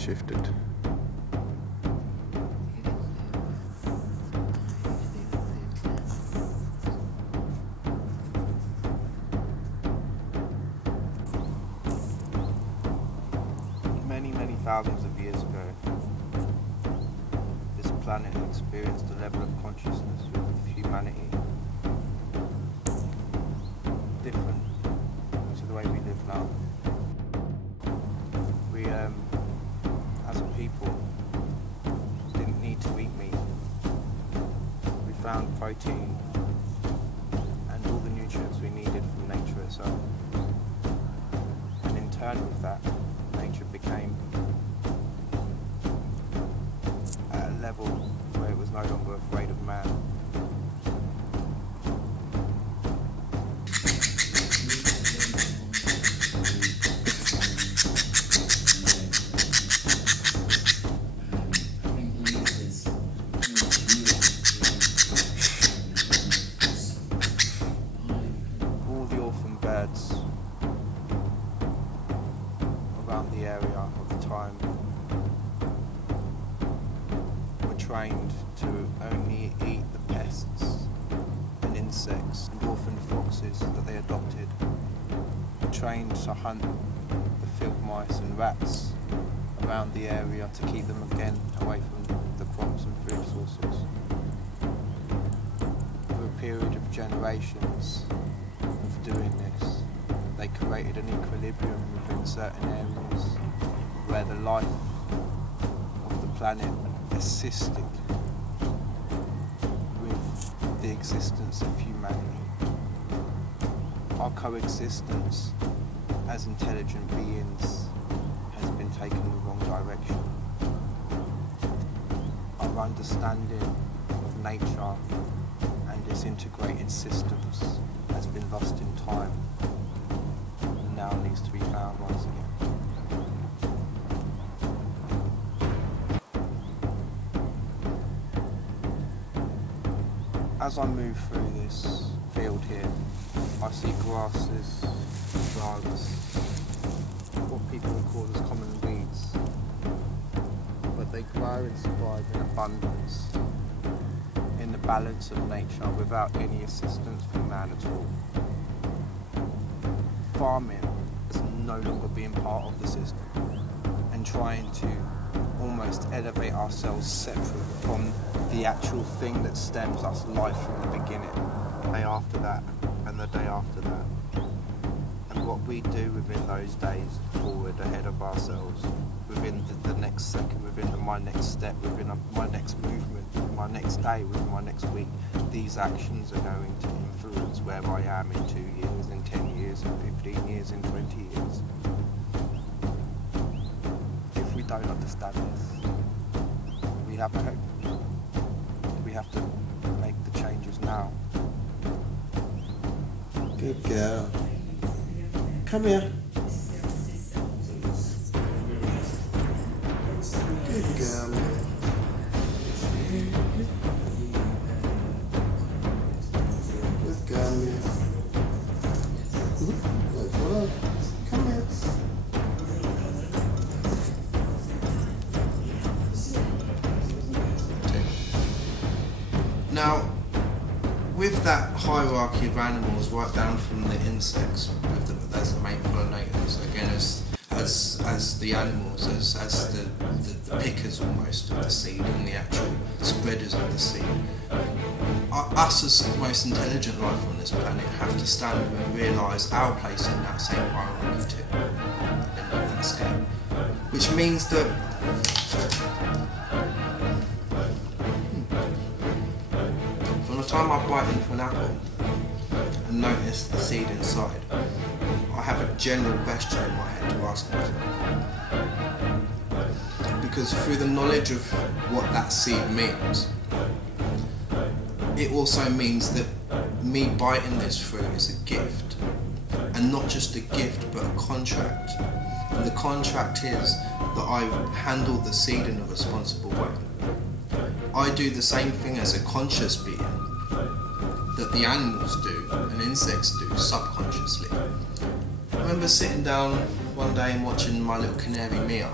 shifted. Many thousands of years ago, this planet experienced a level of consciousness with humanity different to the way we live now. We, as a people, didn't need to eat meat. We found protein and all the nutrients we needed from nature itself. And in turn with that, nature became at a level where it was no longer afraid of man. All the orphan birds around the area of the time were trained to only eat the pests and insects and orphan foxes that they adopted, were trained to hunt the field mice and rats around the area to keep them again away from the crops and food sources. For a period of generations of doing this, they created an equilibrium within certain areas where the life of the planet assisted with the existence of humanity. Our coexistence as intelligent beings has been taken in the wrong direction. Our understanding of nature and its integrated systems has been lost in time and now needs to be found once again. As I move through this field here, I see grasses, shrubs, what people would call as common weeds, but they grow and survive in abundance, in the balance of nature, without any assistance from man at all. Farming is no longer being part of the system, and trying to almost elevate ourselves separate from the actual thing that stems us life from the beginning, the day after that and the day after that. And what we do within those days forward ahead of ourselves, within the next second, within my next step, within my next movement, within my next day, within my next week, these actions are going to influence where I am in 2 years, in 10 years, in 15 years, in 20 years. If we don't understand this, we have no hope. We have to make the changes now. Good girl. Come here. Good girl. Good girl. Good girl. Come here. Now, with that hierarchy of animals, right down from the insects, as the main pollinators, again as the animals, as the pickers almost of the seed and the actual spreaders of the seed, us as the most intelligent life on this planet have to stand and realise our place in that same hierarchy too, in that scale. Which means that from the time I bite into an apple and notice the seed inside, I have a general question in my head to ask myself. Because through the knowledge of what that seed means, it also means that me biting this fruit is a gift. And not just a gift, but a contract. And the contract is that I handle the seed in a responsible way. I do the same thing as a conscious being that the animals do and insects do subconsciously. I remember sitting down one day and watching my little canary Mia.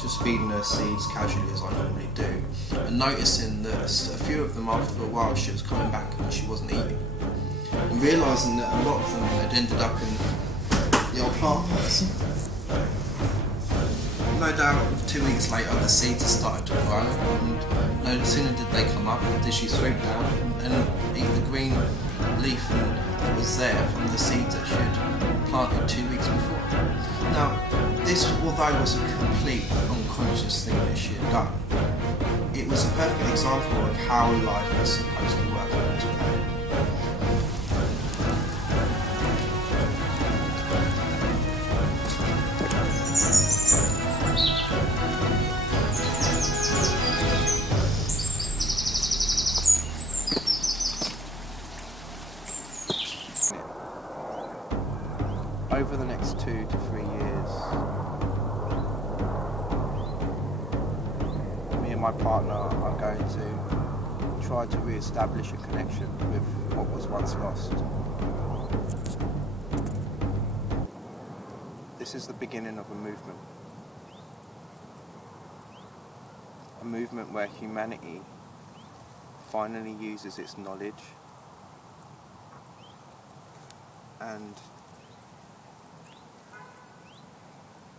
just feeding her seeds casually as I normally do, and noticing that a few of them after a while she was coming back and she wasn't eating, and realising that a lot of them had ended up in the old plant person. No doubt 2 weeks later the seeds had started to grow, and no sooner did they come up did she swoop down and eat the green leaf that was there from the seeds that she had planted 2 weeks before. Now, this, although was a complete unconscious thing that she had done, it was a perfect example of how life is supposed to work on this planet. Over the next 2 to 3 years, me and my partner are going to try to re-establish a connection with what was once lost. This is the beginning of a movement. A movement where humanity finally uses its knowledge and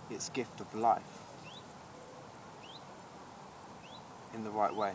its gift of life in the right way.